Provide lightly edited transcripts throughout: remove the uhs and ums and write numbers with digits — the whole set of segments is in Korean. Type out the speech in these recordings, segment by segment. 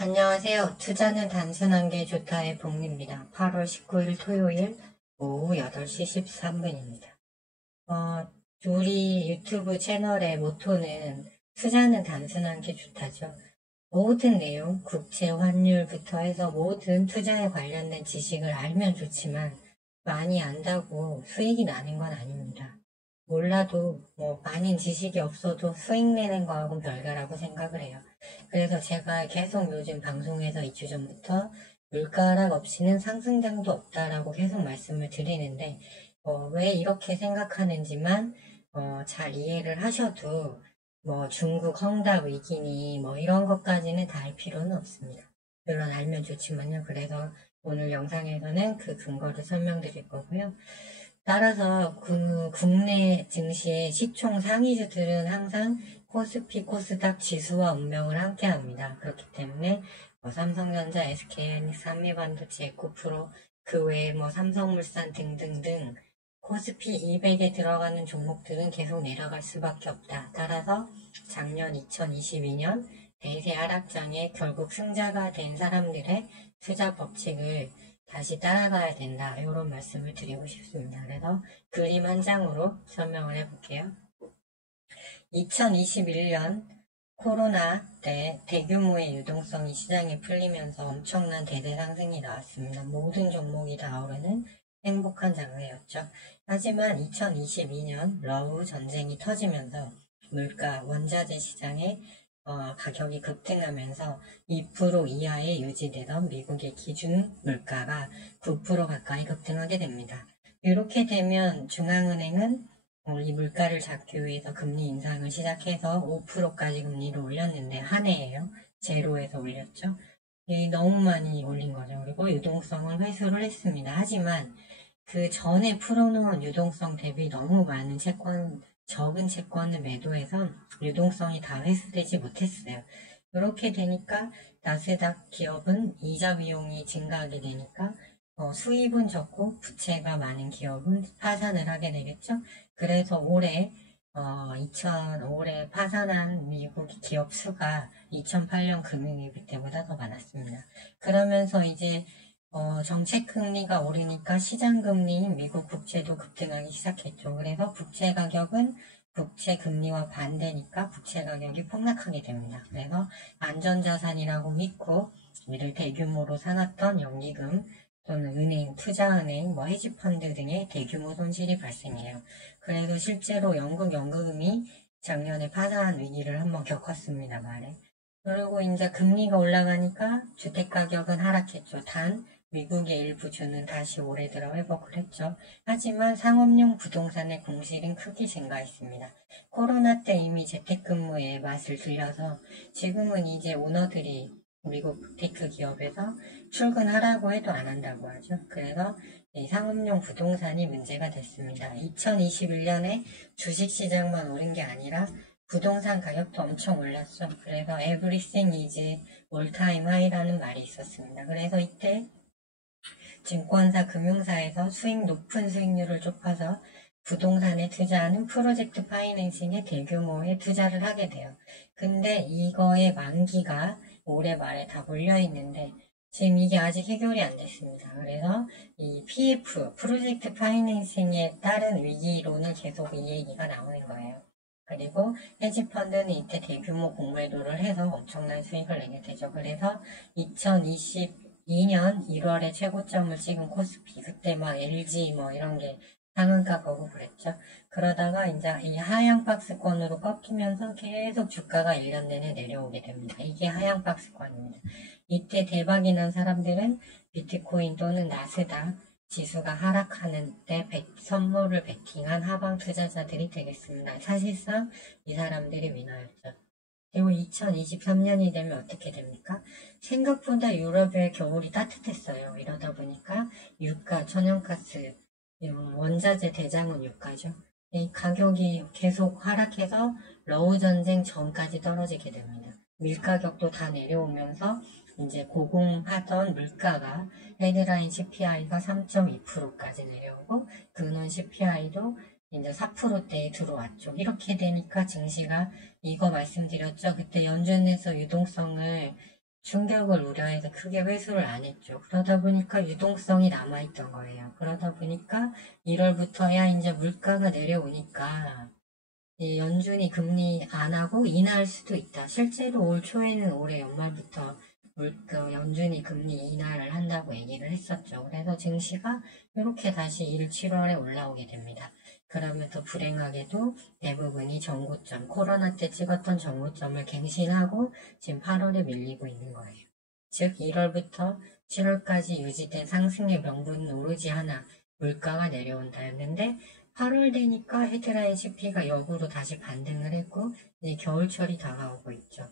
안녕하세요. 투자는 단순한 게 좋다의 복리입니다. 8월 19일 토요일 오후 8시 13분입니다. 우리 유튜브 채널의 모토는 투자는 단순한 게 좋다죠. 모든 내용, 국채, 환율부터 해서 모든 투자에 관련된 지식을 알면 좋지만 많이 안다고 수익이 나는 건 아닙니다. 몰라도 많은 지식이 없어도 수익 내는 거하고는 별개라고 생각을 해요. 그래서 제가 계속 요즘 방송에서 2주 전부터 물가 하락 없이는 상승장도 없다라고 계속 말씀을 드리는데 왜 이렇게 생각하는지만 잘 이해를 하셔도 중국 헝다 위기니 이런 것까지는 다 알 필요는 없습니다. 물론 알면 좋지만요. 그래서 오늘 영상에서는 그 근거를 설명드릴 거고요. 따라서 그 국내 증시의 시총 상위주들은 항상 코스피, 코스닥 지수와 운명을 함께 합니다. 그렇기 때문에 삼성전자, SK하이닉스, 한미반도체, 에코프로, 그 외에 삼성물산 등등등 코스피 200에 들어가는 종목들은 계속 내려갈 수밖에 없다. 따라서 작년 2022년 대세 하락장에 결국 승자가 된 사람들의 투자 법칙을 다시 따라가야 된다. 이런 말씀을 드리고 싶습니다. 그래서 그림 한 장으로 설명을 해볼게요. 2021년 코로나 때 대규모의 유동성이 시장에 풀리면서 엄청난 대대 상승이 나왔습니다. 모든 종목이 다 오르는 행복한 장세였죠. 하지만 2022년 러우 전쟁이 터지면서 물가, 원자재 시장에 가격이 급등하면서 2% 이하에 유지되던 미국의 기준 물가가 9% 가까이 급등하게 됩니다. 이렇게 되면 중앙은행은 이 물가를 잡기 위해서 금리 인상을 시작해서 5%까지 금리를 올렸는데 한 해예요. 제로에서 올렸죠. 너무 많이 올린 거죠. 그리고 유동성을 회수를 했습니다. 하지만 그 전에 풀어놓은 유동성 대비 너무 많은 적은 채권을 매도해서 유동성이 다 회수되지 못했어요. 이렇게 되니까 나스닥 기업은 이자 비용이 증가하게 되니까 수입은 적고 부채가 많은 기업은 파산을 하게 되겠죠. 그래서 올해 파산한 미국 기업 수가 2008년 금융위기 때보다 더 많았습니다. 그러면서 이제 정책금리가 오르니까 시장금리인 미국 국채도 급등하기 시작했죠. 그래서 국채 가격은 국채 금리와 반대니까 국채 가격이 폭락하게 됩니다. 그래서 안전자산이라고 믿고 이를 대규모로 사놨던 연기금 또는 은행, 투자은행, 헤지펀드 등의 대규모 손실이 발생해요. 그래서 실제로 영국 연금이 작년에 파산 위기를 한번 겪었습니다, 말에. 그리고 이제 금리가 올라가니까 주택가격은 하락했죠. 단 미국의 일부 주는 다시 올해 들어 회복을 했죠. 하지만 상업용 부동산의 공실은 크게 증가했습니다. 코로나 때 이미 재택근무의 맛을 들려서 지금은 이제 오너들이 미국 테크 기업에서 출근하라고 해도 안 한다고 하죠. 그래서 이 상업용 부동산이 문제가 됐습니다. 2021년에 주식시장만 오른 게 아니라 부동산 가격도 엄청 올랐죠. 그래서 everything is all time high라는 말이 있었습니다. 그래서 이때 증권사, 금융사에서 높은 수익률을 좁혀서 부동산에 투자하는 프로젝트 파이낸싱에 대규모의 투자를 하게 돼요. 근데 이거의 만기가 올해 말에 다 몰려있는데 지금 이게 아직 해결이 안 됐습니다. 그래서 이 PF, 프로젝트 파이낸싱에 따른 위기로는 계속 이 얘기가 나오는 거예요. 그리고 헤지펀드는 이때 대규모 공매도를 해서 엄청난 수익을 내게 되죠. 그래서 2022년 1월에 최고점을 찍은 코스피, 그때 LG 이런 게 상한가 보고 그랬죠. 그러다가 이제 이 하향 박스권으로 꺾이면서 계속 주가가 1년 내내 내려오게 됩니다. 이게 하향 박스권입니다. 이때 대박이 난 사람들은 비트코인 또는 나스닥 지수가 하락하는 때 선물을 베팅한 하방 투자자들이 되겠습니다. 사실상 이 사람들이 위너였죠. 그리고 2023년이 되면 어떻게 됩니까? 생각보다 유럽의 겨울이 따뜻했어요. 이러다 보니까 유가, 천연가스, 원자재 대장은 유가죠. 이 가격이 계속 하락해서 러우 전쟁 전까지 떨어지게 됩니다. 밀가격도 다 내려오면서 이제 고공하던 물가가 헤드라인 CPI가 3.2%까지 내려오고 근원 CPI도 이제 4%대에 들어왔죠. 이렇게 되니까 증시가 이거 말씀드렸죠. 그때 연준에서 유동성을 충격을 우려해서 크게 회수를 안 했죠. 그러다 보니까 유동성이 남아있던 거예요. 그러다 보니까 1월부터야 이제 물가가 내려오니까 이 연준이 금리 안 하고 인하할 수도 있다. 실제로 올 초에는 올해 연말부터 연준이 금리 인하를 한다고 얘기를 했었죠. 그래서 증시가 이렇게 다시 1, 7월에 올라오게 됩니다. 그러면 또 불행하게도 대부분이 전고점, 코로나 때 찍었던 전고점을 갱신하고 지금 8월에 밀리고 있는 거예요. 즉 1월부터 7월까지 유지된 상승의 명분은 오로지 하나, 물가가 내려온다였는데 8월 되니까 헤드라인 CP가 역으로 다시 반등을 했고 이제 겨울철이 다가오고 있죠.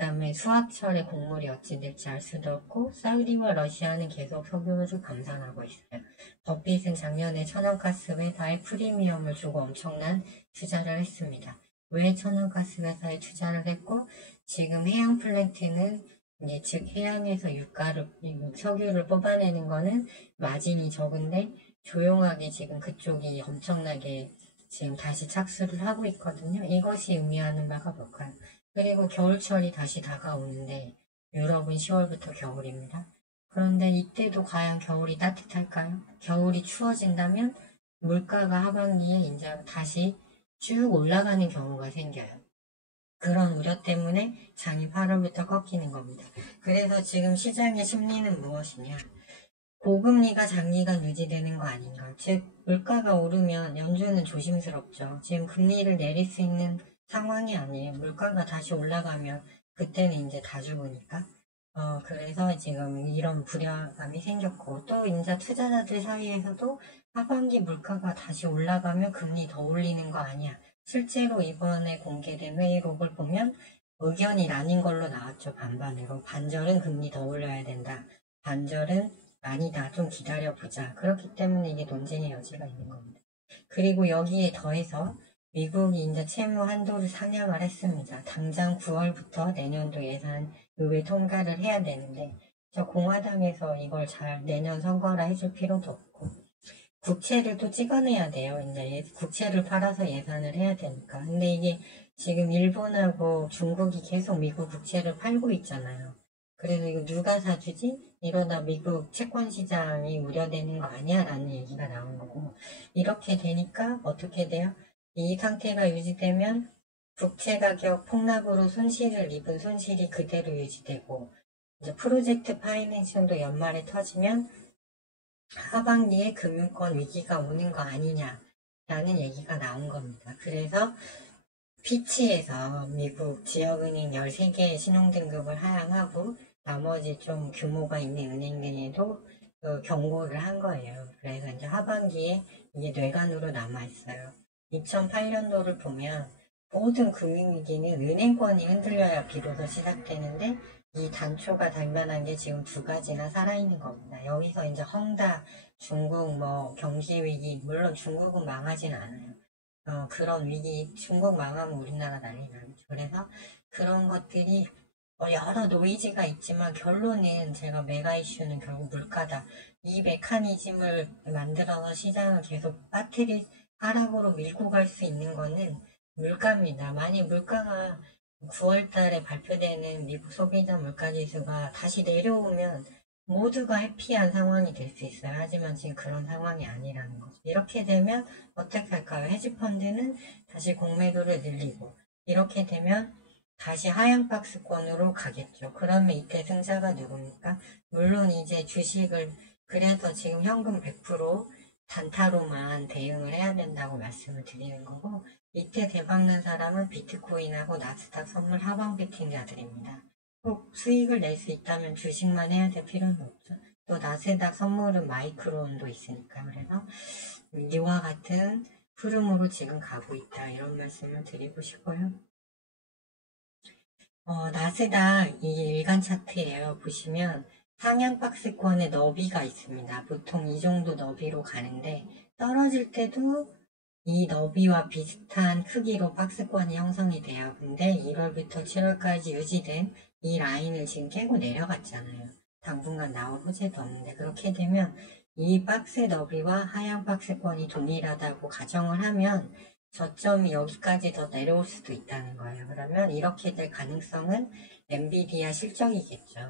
그 다음에 수학철에 곡물이 어찌 될지 알 수도 없고 사우디와 러시아는 계속 석유를 감산하고 있어요. 버핏은 작년에 천연가스 회사에 프리미엄을 주고 엄청난 투자를 했습니다. 왜 천연가스 회사에 투자를 했고 지금 해양 플랜트는 이제 즉 해양에서 석유를 뽑아내는 거는 마진이 적은데 조용하게 지금 그쪽이 엄청나게 지금 다시 착수를 하고 있거든요. 이것이 의미하는 바가 뭘까요? 그리고 겨울철이 다시 다가오는데 유럽은 10월부터 겨울입니다. 그런데 이때도 과연 겨울이 따뜻할까요? 겨울이 추워진다면 물가가 하반기에 이제 다시 쭉 올라가는 경우가 생겨요. 그런 우려 때문에 장이 8월부터 꺾이는 겁니다. 그래서 지금 시장의 심리는 무엇이냐? 고금리가 장기간 유지되는 거 아닌가. 즉 물가가 오르면 연준은 조심스럽죠. 지금 금리를 내릴 수 있는 상황이 아니에요. 물가가 다시 올라가면 그때는 이제 다 죽으니까. 그래서 지금 이런 불안감이 생겼고 또 이제 투자자들 사이에서도 하반기 물가가 다시 올라가면 금리 더 올리는 거 아니야. 실제로 이번에 공개된 회의록을 보면 의견이 나뉜 걸로 나왔죠. 반반으로. 반절은 금리 더 올려야 된다. 반절은 아니다. 좀 기다려보자. 그렇기 때문에 이게 논쟁의 여지가 있는 겁니다. 그리고 여기에 더해서 미국이 이제 채무 한도를 상향을 했습니다. 당장 9월부터 내년도 예산 의회 통과를 해야 되는데 저 공화당에서 이걸 잘 내년 선거라 해줄 필요도 없고 국채를 또 찍어내야 돼요. 이제 국채를 팔아서 예산을 해야 되니까. 근데 이게 지금 일본하고 중국이 계속 미국 국채를 팔고 있잖아요. 그래서 이거 누가 사주지? 이러다 미국 채권 시장이 우려되는 거 아니야? 라는 얘기가 나온 거고 이렇게 되니까 어떻게 돼요? 이 상태가 유지되면 국채 가격 폭락으로 손실을 입은 손실이 그대로 유지되고 이제 프로젝트 파이낸싱도 연말에 터지면 하반기에 금융권 위기가 오는 거 아니냐라는 얘기가 나온 겁니다. 그래서 피치에서 미국 지역은행 13개의 신용등급을 하향하고 나머지 좀 규모가 있는 은행들에도 경고를 한 거예요. 그래서 이제 하반기에 이게 뇌관으로 남아있어요. 2008년도를 보면 모든 금융위기는 은행권이 흔들려야 비로소 시작되는데 이 단초가 될 만한 게 지금 두 가지나 살아있는 겁니다. 여기서 이제 헝다, 중국 경기위기, 물론 중국은 망하진 않아요. 그런 위기, 중국 망하면 우리나라 난리 나죠. 그래서 그런 것들이 여러 노이즈가 있지만 결론은 제가 메가 이슈는 결국 물가다. 이 메커니즘을 만들어서 시장을 계속 빠뜨릴 하락으로 밀고 갈 수 있는 거는 물가입니다. 만약 물가가 9월 달에 발표되는 미국 소비자 물가지수가 다시 내려오면 모두가 해피한 상황이 될 수 있어요. 하지만 지금 그런 상황이 아니라는 거죠. 이렇게 되면 어떻게 할까요? 헤지펀드는 다시 공매도를 늘리고 이렇게 되면 다시 하향 박스권으로 가겠죠. 그러면 이때 승자가 누굽니까? 물론 이제 주식을 그래서 지금 현금 100% 단타로만 대응을 해야 된다고 말씀을 드리는 거고 이때 대박난 사람은 비트코인하고 나스닥 선물 하방 베팅자들입니다. 꼭 수익을 낼 수 있다면 주식만 해야 될 필요는 없죠. 또 나스닥 선물은 마이크론도 있으니까 그래서 이와 같은 흐름으로 지금 가고 있다 이런 말씀을 드리고 싶고요. 나스닥 이 일간 차트예요. 보시면 상향 박스권에 너비가 있습니다. 보통 이 정도 너비로 가는데 떨어질 때도 이 너비와 비슷한 크기로 박스권이 형성이 돼요. 근데 1월부터 7월까지 유지된 이 라인을 지금 깨고 내려갔잖아요. 당분간 나올 호재도 없는데 그렇게 되면 이 박스 너비와 하향 박스권이 동일하다고 가정을 하면 저점이 여기까지 더 내려올 수도 있다는 거예요. 그러면 이렇게 될 가능성은 엔비디아 실적이겠죠.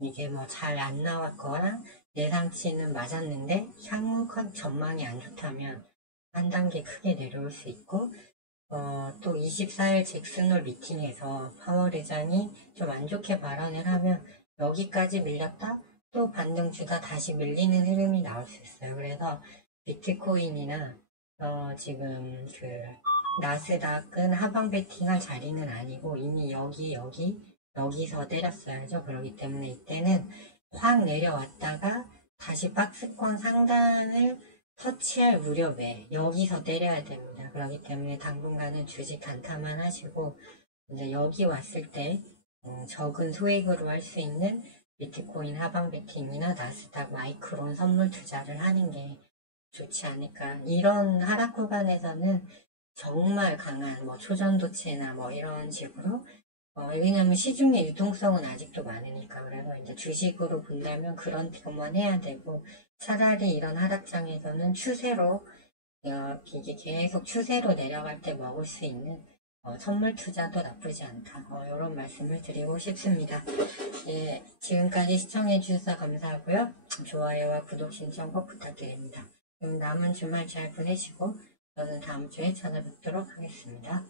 이게 뭐 잘 안 나왔거나 예상치는 맞았는데 향후 전망이 안 좋다면 한 단계 크게 내려올 수 있고, 또 24일 잭슨홀 미팅에서 파월 의장이 좀 안 좋게 발언을 하면 여기까지 밀렸다? 또 반등 주다 다시 밀리는 흐름이 나올 수 있어요. 그래서 비트코인이나 지금 그 나스닥은 하방 베팅할 자리는 아니고 이미 여기서 때렸어야죠. 그렇기 때문에 이때는 확 내려왔다가 다시 박스권 상단을 터치할 무렵에 여기서 때려야 됩니다. 그렇기 때문에 당분간은 주식 단타만 하시고 이제 여기 왔을 때 적은 소액으로 할 수 있는 비트코인 하방 베팅이나 나스닥 마이크론 선물 투자를 하는 게 좋지 않을까. 이런 하락 구간에서는 정말 강한 뭐 초전도체나 뭐 이런 식으로 왜냐면 시중의 유동성은 아직도 많으니까. 그래서 이제 주식으로 본다면 그런 것만 해야 되고, 차라리 이런 하락장에서는 추세로 이게 계속 추세로 내려갈 때 먹을 수 있는 선물 투자도 나쁘지 않다. 이런 말씀을 드리고 싶습니다. 예, 지금까지 시청해 주셔서 감사하고요. 좋아요와 구독 신청 꼭 부탁드립니다. 그럼 남은 주말 잘 보내시고 저는 다음 주에 찾아뵙도록 하겠습니다.